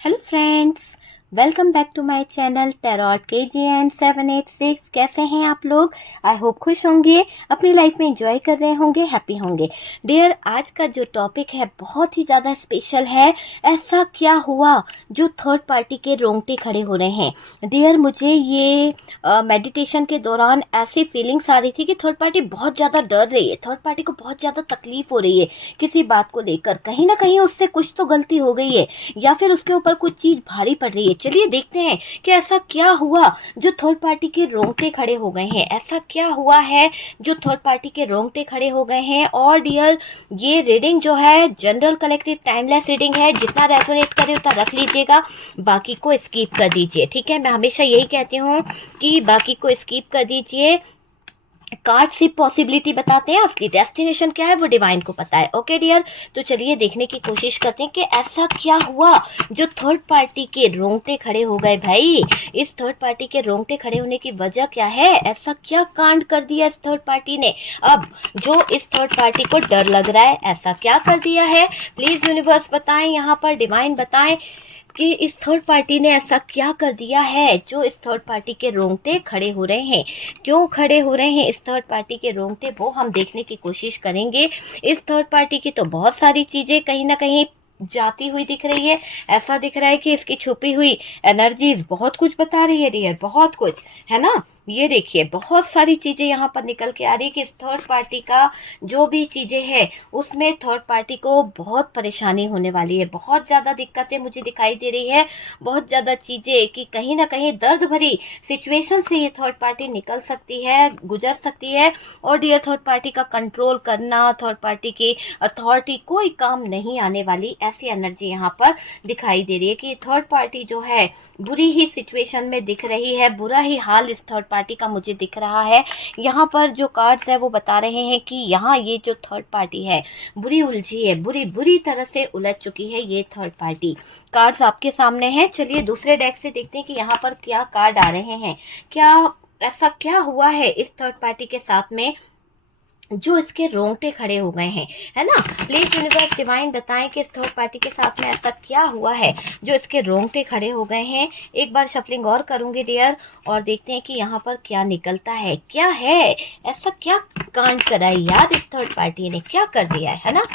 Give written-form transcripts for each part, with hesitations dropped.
Hello friends, welcome back to my channel tarot KGN 786। कैसे हैं आप लोग? आई होप खुश होंगे, अपनी लाइफ में एंजॉय कर रहे होंगे, हैप्पी होंगे। डियर, आज का जो टॉपिक है बहुत ही ज़्यादा स्पेशल है। ऐसा क्या हुआ जो थर्ड पार्टी के रोंगटे खड़े हो रहे हैं? डियर, मुझे ये मेडिटेशन के दौरान ऐसी फीलिंग्स आ रही थी कि थर्ड पार्टी बहुत ज़्यादा डर रही है, थर्ड पार्टी को बहुत ज़्यादा तकलीफ हो रही है किसी बात को लेकर। कहीं ना कहीं उससे कुछ तो गलती हो गई है या फिर उसके ऊपर कुछ चीज भारी पड़ रही है। चलिए देखते हैं कि ऐसा क्या हुआ जो थर्ड पार्टी के रोंगटे खड़े हो गए हैं। ऐसा क्या हुआ है जो थर्ड पार्टी के रोंगटे खड़े हो गए हैं। और डियर, ये रीडिंग जो है जनरल कलेक्टिव टाइमलेस रीडिंग है। जितना रेजोनेट करे उतना रख लीजिएगा, बाकी को स्किप कर दीजिए। ठीक है, मैं हमेशा यही कहती हूँ कि बाकी को स्किप कर दीजिए। कार्ड सिर्फ पॉसिबिलिटी बताते हैं, असली डेस्टिनेशन क्या है वो डिवाइन को पता है। ओके डियर, तो चलिए देखने की कोशिश करते हैं कि ऐसा क्या हुआ जो थर्ड पार्टी के रोंगटे खड़े हो गए। भाई, इस थर्ड पार्टी के रोंगटे खड़े होने की वजह क्या है? ऐसा क्या कांड कर दिया इस थर्ड पार्टी ने अब जो इस थर्ड पार्टी को डर लग रहा है? ऐसा क्या कर दिया है? प्लीज यूनिवर्स बताएं, यहाँ पर डिवाइन बताएं कि इस थर्ड पार्टी ने ऐसा क्या कर दिया है जो इस थर्ड पार्टी के रोंगटे खड़े हो रहे हैं। क्यों खड़े हो रहे हैं इस थर्ड पार्टी के रोंगटे, वो हम देखने की कोशिश करेंगे। इस थर्ड पार्टी की तो बहुत सारी चीजें कहीं ना कहीं जाती हुई दिख रही है। ऐसा दिख रहा है कि इसकी छुपी हुई एनर्जीज बहुत कुछ बता रही है डियर, बहुत कुछ है ना। ये देखिए, बहुत सारी चीजें यहाँ पर निकल के आ रही है कि इस थर्ड पार्टी का जो भी चीजें हैं उसमें थर्ड पार्टी को बहुत परेशानी होने वाली है। बहुत ज्यादा दिक्कतें मुझे दिखाई दे रही है, बहुत ज्यादा चीजें कि कहीं ना कहीं दर्द भरी सिचुएशन से ये थर्ड पार्टी निकल सकती है, गुजर सकती है। और डियर, थर्ड पार्टी का कंट्रोल करना, थर्ड पार्टी की अथॉरिटी कोई काम नहीं आने वाली, ऐसी एनर्जी यहाँ पर दिखाई दे रही है कि थर्ड पार्टी जो है बुरी ही सिचुएशन में दिख रही है। बुरा ही हाल इस थर्ड पार्टी का मुझे दिख रहा है। यहाँ पर जो कार्ड्स है वो बता रहे हैं कि यहाँ ये जो थर्ड पार्टी है बुरी उलझी है, बुरी बुरी तरह से उलझ चुकी है ये थर्ड पार्टी। कार्ड्स आपके सामने हैं। चलिए दूसरे डेक से देखते हैं कि यहाँ पर क्या कार्ड आ रहे हैं। क्या ऐसा क्या हुआ है इस थर्ड पार्टी के साथ में जो इसके रोंगटे खड़े हो गए हैं, है ना। प्लीज यूनिवर्स डिवाइन बताएं कि इस थर्ड पार्टी के साथ में ऐसा क्या हुआ है जो इसके रोंगटे खड़े हो गए हैं। एक बार शफलिंग और करूंगी डियर, और देखते हैं कि यहाँ पर क्या निकलता है। क्या है ऐसा, क्या कांड करा है यार इस थर्ड पार्टी ने, क्या कर दिया है ना।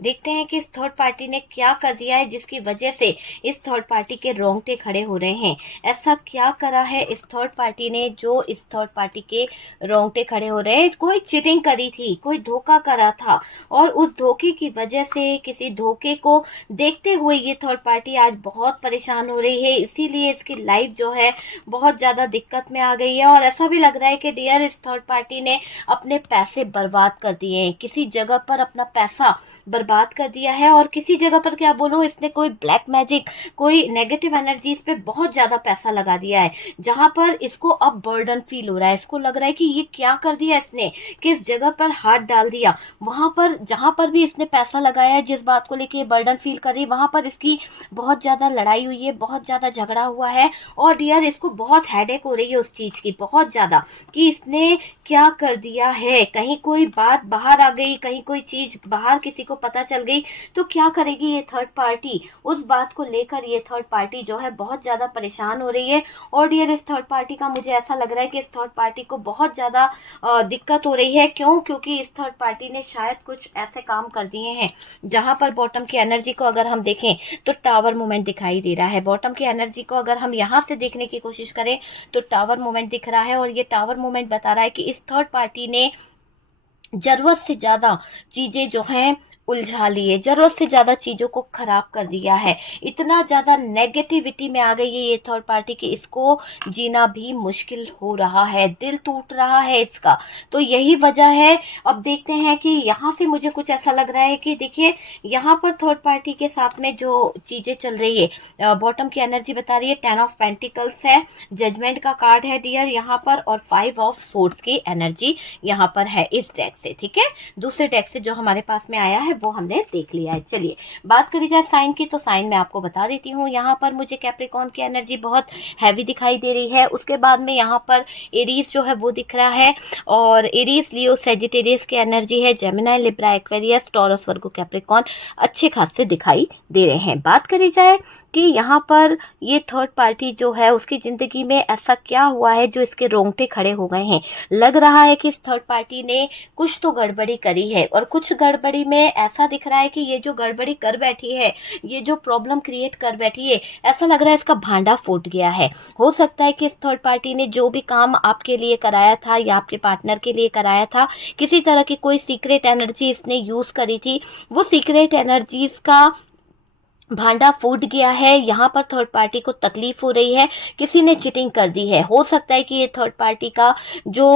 देखते हैं कि इस थर्ड पार्टी ने क्या कर दिया है जिसकी वजह से इस थर्ड पार्टी के रोंगटे खड़े हो रहे हैं। ऐसा क्या करा है इस थर्ड पार्टी ने जो इस थर्ड पार्टी के रोंगटे खड़े हो रहे हैं। कोई चीटिंग करी थी, कोई धोखा करा था, और उस धोखे की वजह से, किसी धोखे को देखते हुए ये थर्ड पार्टी आज बहुत परेशान हो रही है। इसीलिए इसकी लाइफ जो है बहुत ज्यादा दिक्कत में आ गई है। और ऐसा भी लग रहा है कि डियर, इस थर्ड पार्टी ने अपने पैसे बर्बाद कर दिए हैं, किसी जगह पर अपना पैसा बर्बाद कर दिया है। और किसी जगह पर क्या बोलूं, इसने कोई ब्लैक मैजिक, कोई नेगेटिव एनर्जीज पे बहुत ज्यादा पैसा लगा दिया है, जहां पर इसको अब बर्डन फील हो रहा है। इसको लग रहा है कि ये क्या कर दिया इसने, किस जगह पर हाथ डाल दिया। वहां पर जहां पर भी इसने पैसा लगाया है, जिस बात को लेके बर्डन फील कर रही है, वहां पर इसकी बहुत ज्यादा लड़ाई हुई है, बहुत ज्यादा झगड़ा हुआ है। और डियर, इसको बहुत हेडेक हो रही है उस चीज की, बहुत ज्यादा, कि इसने क्या कर दिया है। कहीं कोई बात बाहर आ गई, कहीं कोई चीज बाहर किसी को पता चल गई तो क्या करेगी ये थर्ड पार्टी। उस बात को लेकर ये थर्ड पार्टी जो है बहुत ज्यादा परेशान हो रही है। और डियर, इस थर्ड पार्टी का मुझे ऐसा लग रहा है कि इस थर्ड पार्टी को बहुत ज्यादा दिक्कत हो रही है। क्यों? क्योंकि इस थर्ड पार्टी ने शायद कुछ ऐसे काम कर दिए हैं जहां पर बॉटम की एनर्जी को अगर हम देखें तो टावर मूवमेंट दिखाई दे रहा है। बॉटम की एनर्जी को अगर हम यहाँ से देखने की कोशिश करें तो टावर मूवमेंट दिख रहा है। और ये टावर मूवमेंट बता रहा है कि इस थर्ड पार्टी ने जरूरत से ज्यादा चीजें जो हैं उलझा लिए, जरूरत से ज्यादा चीजों को खराब कर दिया है। इतना ज्यादा नेगेटिविटी में आ गई है ये थर्ड पार्टी कि इसको जीना भी मुश्किल हो रहा है, दिल टूट रहा है इसका। तो यही वजह है। अब देखते हैं कि यहाँ से मुझे कुछ ऐसा लग रहा है कि देखिए, यहाँ पर थर्ड पार्टी के साथ में जो चीजें चल रही है, बॉटम की एनर्जी बता रही है 10 ऑफ पेंटिकल्स है, जजमेंट का कार्ड है डियर यहाँ पर, और 5 ऑफ सोर्ड्स की एनर्जी यहाँ पर है इस डेक से। ठीक है, दूसरे डेक से जो हमारे पास में आया है वो हमने देख लिया है। चलिए बात करी जाए साइन की, तो साइन मैं आपको बता देती हूँ। यहाँ पर मुझे कैप्रिकॉर्न की एनर्जी बहुत हैवी दिखाई दे रही है। उसके बाद में यहाँ पर एरीज जो है वो दिख रहा है, और एरीज, लियो, सेजिटेरियस की एनर्जी है। जेमिनाई, लिब्रा, एक्वेरियस, टॉरस, वर्गो, कैप्रिकॉर्न अच्छे खासे दिखाई दे रहे हैं। बात करी जाए कि यहाँ पर ये थर्ड पार्टी जो है उसकी जिंदगी में ऐसा क्या हुआ है जो इसके रोंगटे खड़े हो गए हैं। लग रहा है कि इस थर्ड पार्टी ने कुछ तो गड़बड़ी करी है, और कुछ गड़बड़ी में ऐसा दिख रहा है कि ये जो गड़बड़ी कर बैठी है, ये जो प्रॉब्लम क्रिएट कर बैठी है, ऐसा लग रहा है इसका भांडा फूट गया है। हो सकता है कि इस थर्ड पार्टी ने जो भी काम आपके लिए कराया था या आपके पार्टनर के लिए कराया था, किसी तरह की कोई सीक्रेट एनर्जी इसने यूज करी थी, वो सीक्रेट एनर्जीज का भांडा फूट गया है। यहाँ पर थर्ड पार्टी को तकलीफ हो रही है, किसी ने चीटिंग कर दी है। हो सकता है कि ये थर्ड पार्टी का जो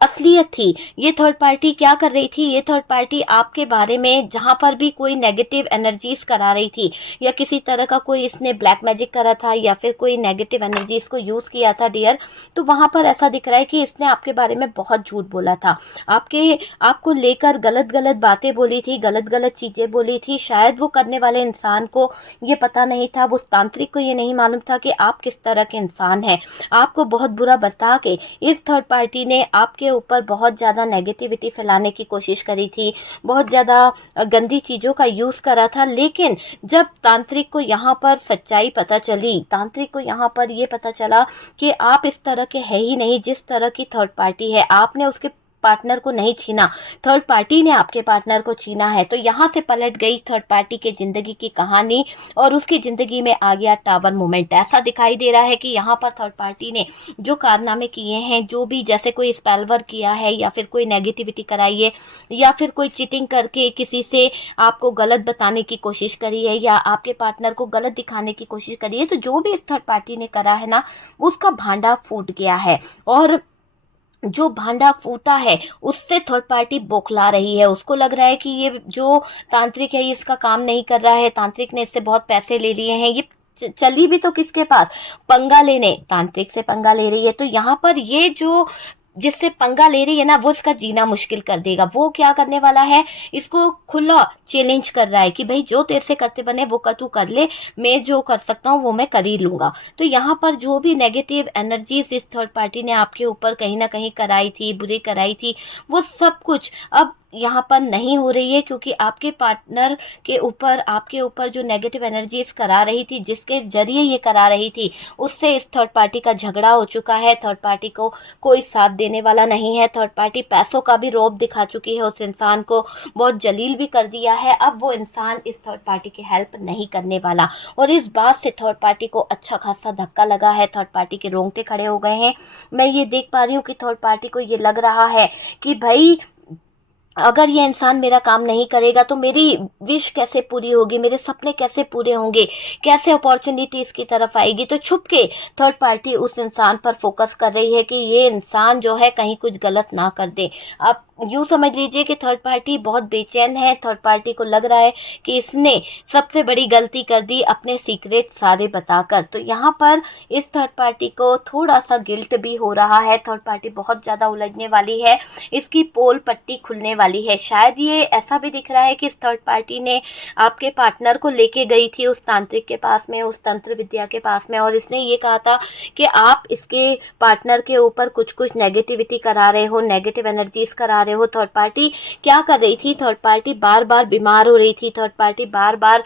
असलियत थी, ये थर्ड पार्टी क्या कर रही थी, ये थर्ड पार्टी आपके बारे में जहां पर भी कोई नेगेटिव एनर्जीज करा रही थी, या किसी तरह का कोई इसने ब्लैक मैजिक करा था, या फिर कोई नेगेटिव एनर्जीज को यूज किया था डियर, तो वहां पर ऐसा दिख रहा है कि इसने आपके बारे में बहुत झूठ बोला था, आपको लेकर गलत गलत बातें बोली थी, गलत गलत चीजें बोली थी। शायद वो करने वाले इंसान को ये पता नहीं था, वो तांत्रिक को ये नहीं मालूम था कि आप किस तरह के इंसान हैं। आपको बहुत बुरा बता के इस थर्ड पार्टी ने आपके ऊपर बहुत ज्यादा नेगेटिविटी फैलाने की कोशिश करी थी, बहुत ज्यादा गंदी चीजों का यूज करा था। लेकिन जब तांत्रिक को यहाँ पर सच्चाई पता चली, तांत्रिक को यहाँ पर ये पता चला कि आप इस तरह के है ही नहीं जिस तरह की थर्ड पार्टी है, आपने उसके पार्टनर को नहीं छीना, थर्ड पार्टी ने आपके पार्टनर को छीना है, तो यहाँ से पलट गई थर्ड पार्टी के जिंदगी की कहानी, और उसकी जिंदगी में आ गया टावर मोमेंट। ऐसा दिखाई दे रहा है कि यहाँ पर थर्ड पार्टी ने जो कारनामे किए हैं, जो भी जैसे कोई स्पेलवर किया है, या फिर कोई नेगेटिविटी कराई है, या फिर कोई चीटिंग करके किसी से आपको गलत बताने की कोशिश करी है, या आपके पार्टनर को गलत दिखाने की कोशिश करी है, तो जो भी इस थर्ड पार्टी ने करा है ना, उसका भांडा फूट गया है। और जो भांडा फूटा है उससे थर्ड पार्टी बौखला रही है। उसको लग रहा है कि ये जो तांत्रिक है ये इसका काम नहीं कर रहा है, तांत्रिक ने इससे बहुत पैसे ले लिए हैं, ये चली भी तो किसके पास, पंगा लेने, तांत्रिक से पंगा ले रही है। तो यहाँ पर ये जो जिससे पंगा ले रही है ना, वो इसका जीना मुश्किल कर देगा। वो क्या करने वाला है, इसको खुला चैलेंज कर रहा है कि भाई जो तेरे से करते बने वो तू कर ले, मैं जो कर सकता हूँ वो मैं कर ही लूंगा। तो यहाँ पर जो भी नेगेटिव एनर्जीज इस थर्ड पार्टी ने आपके ऊपर कहीं ना कहीं कराई थी, बुरी कराई थी, वो सब कुछ अब यहाँ पर नहीं हो रही है, क्योंकि आपके पार्टनर के ऊपर, आपके ऊपर जो नेगेटिव एनर्जीज करा रही थी, जिसके जरिए ये करा रही थी, उससे इस थर्ड पार्टी का झगड़ा हो चुका है। थर्ड पार्टी को कोई साथ देने वाला नहीं है। थर्ड पार्टी पैसों का भी रौब दिखा चुकी है, उस इंसान को बहुत जलील भी कर दिया है। अब वो इंसान इस थर्ड पार्टी की हेल्प नहीं करने वाला, और इस बात से थर्ड पार्टी को अच्छा खासा धक्का लगा है। थर्ड पार्टी के रोंगटे खड़े हो गए हैं। मैं ये देख पा रही हूँ कि थर्ड पार्टी को ये लग रहा है कि भाई अगर ये इंसान मेरा काम नहीं करेगा तो मेरी विश कैसे पूरी होगी, मेरे सपने कैसे पूरे होंगे, कैसे अपॉर्चुनिटी इसकी तरफ आएगी। तो छुप के थर्ड पार्टी उस इंसान पर फोकस कर रही है कि ये इंसान जो है कहीं कुछ गलत ना कर दे। आप यूं समझ लीजिए कि थर्ड पार्टी बहुत बेचैन है। थर्ड पार्टी को लग रहा है कि इसने सबसे बड़ी गलती कर दी अपने सीक्रेट सारे बताकर। तो यहाँ पर इस थर्ड पार्टी को थोड़ा सा गिल्ट भी हो रहा है। थर्ड पार्टी बहुत ज्यादा उलझने वाली है, इसकी पोल पट्टी खुलने वाली है। शायद ये ऐसा भी दिख रहा है कि इस थर्ड पार्टी ने आपके पार्टनर को लेके गई थी उस तांत्रिक के पास में, उस तंत्र विद्या के पास में, और इसने ये कहा था कि आप इसके पार्टनर के ऊपर कुछ कुछ नेगेटिविटी करा रहे हो, नेगेटिव एनर्जीज करा रहे हो। थर्ड पार्टी क्या कर रही थी, थर्ड पार्टी बार बार बीमार हो रही थी, थर्ड पार्टी बार बार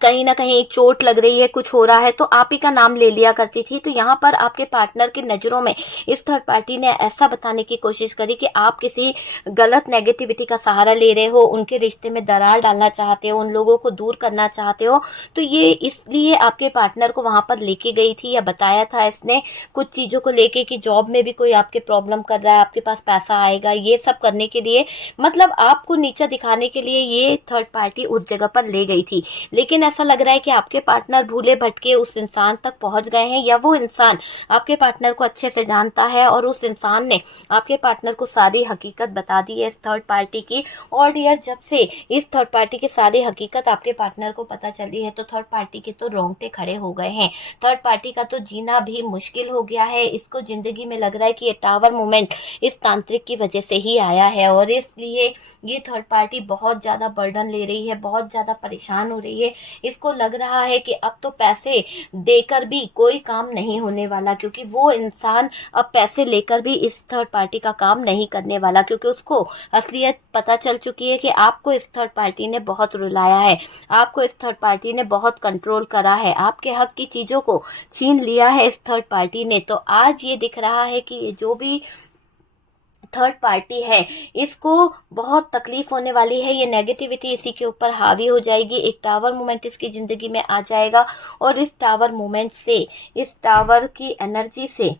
कहीं ना कहीं चोट लग रही है, कुछ हो रहा है तो आप ही का नाम ले लिया करती थी। तो यहाँ पर आपके पार्टनर की नजरों में इस थर्ड पार्टी ने ऐसा बताने की कोशिश करी कि आप किसी गलत नेगेटिविटी का सहारा ले रहे हो, उनके रिश्ते में दरार डालना चाहते हो, उन लोगों को दूर करना चाहते हो। तो ये इसलिए आपके पार्टनर को वहां पर लेके गई थी, या बताया था इसने कुछ चीजों को लेके कि जॉब में भी कोई आपके प्रॉब्लम कर रहा है, आपके पास पैसा आएगा, ये सब करने के लिए, मतलब आपको नीचा दिखाने के लिए ये थर्ड पार्टी उस जगह पर ले गई थी। लेकिन लेकिन ऐसा लग रहा है कि आपके पार्टनर भूले भटके उस इंसान तक पहुंच गए हैं, या वो इंसान आपके पार्टनर को अच्छे से जानता है और उस इंसान ने आपके पार्टनर को सारी हकीकत बता दी है इस थर्ड पार्टी की। और डियर, जब से इस थर्ड पार्टी की सारी हकीकत आपके पार्टनर को पता चली है तो थर्ड पार्टी के तो रोंगटे खड़े हो गए हैं। थर्ड पार्टी का तो जीना भी मुश्किल हो गया है। इसको जिंदगी में लग रहा है कि ये टावर मोमेंट इस तांत्रिक की वजह से ही आया है, और इसलिए ये थर्ड पार्टी बहुत ज्यादा बर्डन ले रही है, बहुत ज्यादा परेशान हो रही है। इसको लग रहा है कि अब तो पैसे देकर भी कोई काम नहीं होने वाला, क्योंकि वो इंसान अब पैसे लेकर भी इस थर्ड पार्टी का काम नहीं करने वाला, क्योंकि उसको असलियत पता चल चुकी है कि आपको इस थर्ड पार्टी ने बहुत रुलाया है, आपको इस थर्ड पार्टी ने बहुत कंट्रोल करा है, आपके हक की चीजों को छीन लिया है इस थर्ड पार्टी ने। तो आज ये दिख रहा है कि ये जो भी थर्ड पार्टी है इसको बहुत तकलीफ होने वाली है, ये नेगेटिविटी इसी के ऊपर हावी हो जाएगी। एक टावर मोमेंट इसकी जिंदगी में आ जाएगा, और इस टावर मोमेंट से, इस टावर की एनर्जी से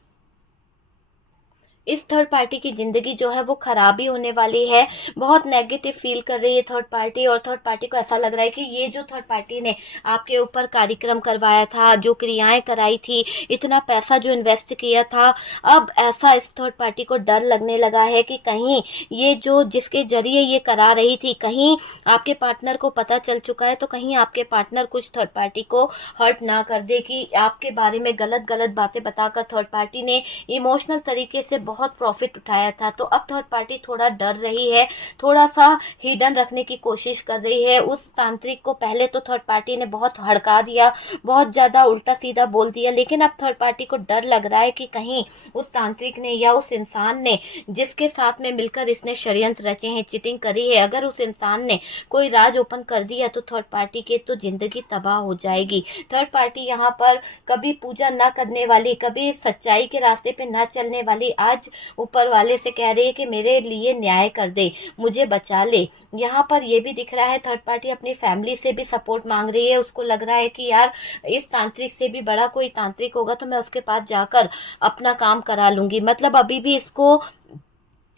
इस थर्ड पार्टी की जिंदगी जो है वो खराबी होने वाली है। बहुत नेगेटिव फील कर रही है थर्ड पार्टी, और थर्ड पार्टी को ऐसा लग रहा है कि ये जो थर्ड पार्टी ने आपके ऊपर कार्यक्रम करवाया था, जो क्रियाएं कराई थी, इतना पैसा जो इन्वेस्ट किया था, अब ऐसा इस थर्ड पार्टी को डर लगने लगा है कि कहीं ये जो जिसके जरिए ये करा रही थी, कहीं आपके पार्टनर को पता चल चुका है, तो कहीं आपके पार्टनर कुछ थर्ड पार्टी को हर्ट ना कर दे, कि आपके बारे में गलत गलत बातें बताकर थर्ड पार्टी ने इमोशनल तरीके से बहुत प्रॉफिट उठाया था। तो अब थर्ड पार्टी थोड़ा डर रही है, थोड़ा सा हिडन रखने की कोशिश कर रही है। उस तांत्रिक को पहले तो थर्ड पार्टी ने बहुत हड़का दिया, बहुत ज्यादा उल्टा सीधा बोल दिया, लेकिन अब थर्ड पार्टी को डर लग रहा है कि कहीं उस तांत्रिक ने या उस इंसान ने जिसके साथ में मिलकर इसने षड्यंत्र रचे हैं, चीटिंग करी है, अगर उस इंसान ने कोई राज ओपन कर दिया तो थर्ड पार्टी के तो जिंदगी तबाह हो जाएगी। थर्ड पार्टी यहाँ पर कभी पूजा न करने वाली, कभी सच्चाई के रास्ते पे न चलने वाली, आज ऊपर वाले से कह रही है कि मेरे लिए न्याय कर दे, मुझे बचा ले। यहाँ पर ये भी दिख रहा है थर्ड पार्टी अपनी फैमिली से भी सपोर्ट मांग रही है। उसको लग रहा है कि यार इस तांत्रिक से भी बड़ा कोई तांत्रिक होगा तो मैं उसके पास जाकर अपना काम करा लूंगी। मतलब अभी भी इसको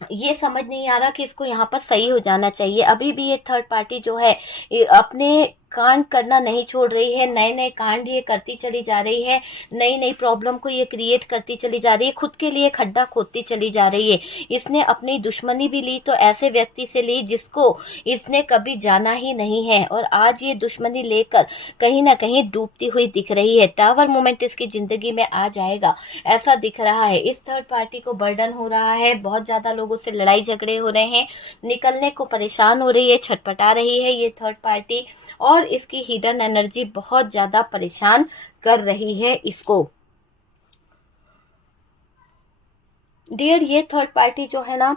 ये समझ नहीं आ रहा कि इसको यहाँ पर सही हो जाना चाहिए। अभी भी ये थर्ड पार्टी जो है अपने कांड करना नहीं छोड़ रही है, नए नए कांड ये करती चली जा रही है, नई नई प्रॉब्लम को ये क्रिएट करती चली जा रही है, खुद के लिए खड्डा खोदती चली जा रही है। इसने अपनी दुश्मनी भी ली तो ऐसे व्यक्ति से ली जिसको इसने कभी जाना ही नहीं है, और आज ये दुश्मनी लेकर कहीं ना कहीं डूबती हुई दिख रही है। टावर मोमेंट इसकी जिंदगी में आ जाएगा ऐसा दिख रहा है। इस थर्ड पार्टी को बर्डन हो रहा है, बहुत ज्यादा लोगों से लड़ाई झगड़े हो रहे हैं, निकलने को परेशान हो रही है, छटपटा रही है ये थर्ड पार्टी, और इसकी हिडन एनर्जी बहुत ज्यादा परेशान कर रही है इसको। डियर, ये थर्ड पार्टी जो है ना,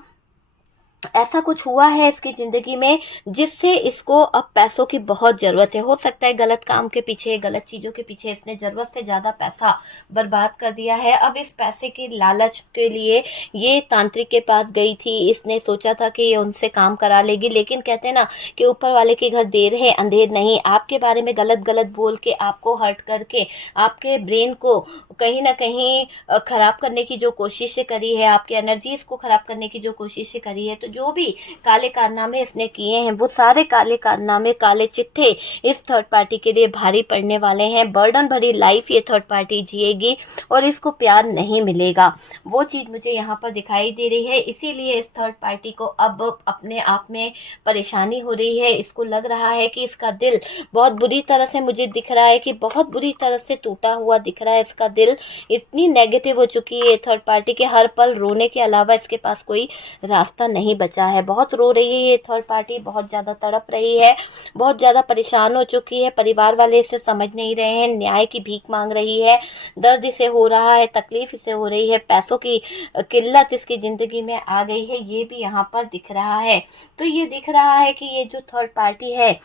ऐसा कुछ हुआ है इसकी जिंदगी में जिससे इसको अब पैसों की बहुत जरूरत है। हो सकता है गलत काम के पीछे, गलत चीजों के पीछे इसने जरूरत से ज्यादा पैसा बर्बाद कर दिया है। अब इस पैसे के लालच के लिए ये तांत्रिक के पास गई थी। इसने सोचा था कि ये उनसे काम करा लेगी, लेकिन कहते हैं ना कि ऊपर वाले के घर देर है अंधेर नहीं। आपके बारे में गलत गलत बोल के, आपको हर्ट करके, आपके ब्रेन को कहीं ना कहीं खराब करने की जो कोशिश करी है, आपकी एनर्जीज को खराब करने की जो कोशिश करी है, तो जो भी काले कारनामे इसने किए हैं वो सारे काले कारनामे, काले चिट्ठे इस थर्ड पार्टी के लिए भारी पड़ने वाले हैं। बर्डन भरी लाइफ ये थर्ड पार्टी जिएगी और इसको प्यार नहीं मिलेगा, वो चीज मुझे यहाँ पर दिखाई दे रही है। इसीलिए इस थर्ड पार्टी को अब अपने आप में परेशानी हो रही है। इसको लग रहा है कि इसका दिल बहुत बुरी तरह से, मुझे दिख रहा है कि बहुत बुरी तरह से टूटा हुआ दिख रहा है इसका दिल। इतनी नेगेटिव हो चुकी है थर्ड पार्टी के, हर पल रोने के अलावा इसके पास कोई रास्ता नहीं बचा है। बहुत रो रही है ये थर्ड पार्टी, बहुत ज्यादा तड़प रही है, बहुत ज्यादा परेशान हो चुकी है। परिवार वाले इसे समझ नहीं रहे हैं, न्याय की भीख मांग रही है, दर्द इसे हो रहा है, तकलीफ इसे हो रही है, पैसों की किल्लत इसकी जिंदगी में आ गई है, ये भी यहाँ पर दिख रहा है। तो ये दिख रहा है कि ये जो थर्ड पार्टी है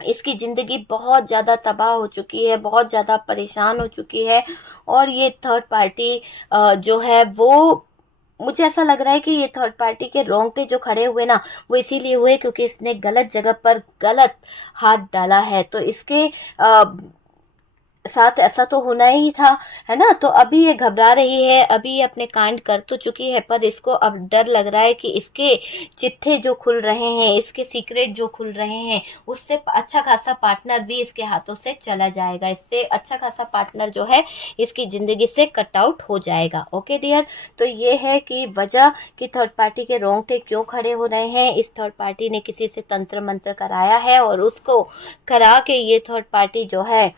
इसकी जिंदगी बहुत ज्यादा तबाह हो चुकी है, बहुत ज्यादा परेशान हो चुकी है। और ये थर्ड पार्टी जो है वो, मुझे ऐसा लग रहा है कि ये थर्ड पार्टी के रोंगटे जो खड़े हुए ना, वो इसीलिए हुए क्योंकि इसने गलत जगह पर गलत हाथ डाला है। तो इसके साथ ऐसा तो होना ही था, है ना। तो अभी ये घबरा रही है, अभी ये अपने कांड कर तो चुकी है, पर इसको अब डर लग रहा है कि इसके चिट्ठे जो खुल रहे हैं, इसके सीक्रेट जो खुल रहे हैं, उससे अच्छा खासा पार्टनर भी इसके हाथों से चला जाएगा, इससे अच्छा खासा पार्टनर जो है इसकी जिंदगी से कट आउट हो जाएगा। ओके डियर, तो ये है कि वजह कि थर्ड पार्टी के रोंगटे क्यों खड़े हो रहे हैं। इस थर्ड पार्टी ने किसी से तंत्र मंत्र कराया है और उसको करा के ये थर्ड पार्टी जो है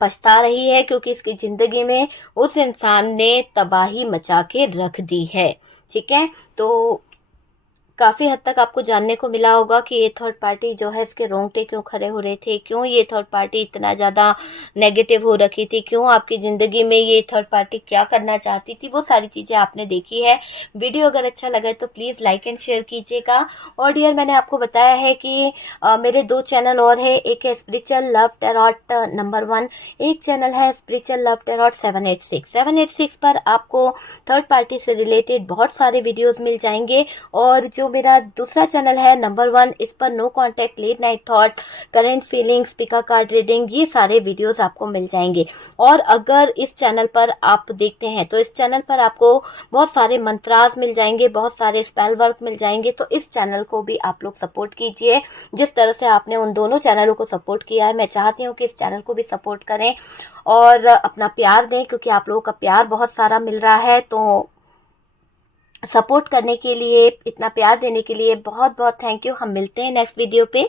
पछता रही है, क्योंकि इसकी जिंदगी में उस इंसान ने तबाही मचा के रख दी है। ठीक है, तो काफी हद तक आपको जानने को मिला होगा कि ये थर्ड पार्टी जो है इसके रोंगटे क्यों खड़े हो रहे थे, क्यों ये थर्ड पार्टी इतना ज्यादा नेगेटिव हो रखी थी, क्यों आपकी जिंदगी में ये थर्ड पार्टी क्या करना चाहती थी, वो सारी चीजें आपने देखी है। वीडियो अगर अच्छा लगा तो प्लीज लाइक एंड शेयर कीजिएगा। और डियर, मैंने आपको बताया है कि मेरे 2 चैनल और है, एक है स्पिरिचुअल लव टैरोट नंबर 1, एक चैनल है स्पिरिचुअल लव टैरोट 786 पर आपको थर्ड पार्टी से रिलेटेड बहुत सारे वीडियोज मिल जाएंगे। और जो मेरा दूसरा चैनल है नंबर 1, इस पर no contact, late night thought, current feelings, pick a card reading, ये सारे वीडियोस आपको मिल जाएंगे। और अगर इस चैनल पर आप देखते हैं तो इस चैनल पर आपको बहुत सारे मंत्रास मिल जाएंगे, बहुत सारे स्पेल वर्क मिल जाएंगे। तो इस चैनल को भी आप लोग सपोर्ट कीजिए, जिस तरह से आपने उन दोनों चैनलों को सपोर्ट किया है। मैं चाहती हूँ कि इस चैनल को भी सपोर्ट करें और अपना प्यार दें, क्योंकि आप लोगों का प्यार बहुत सारा मिल रहा है। तो सपोर्ट करने के लिए, इतना प्यार देने के लिए बहुत बहुत थैंक यू। हम मिलते हैं नेक्स्ट वीडियो पे।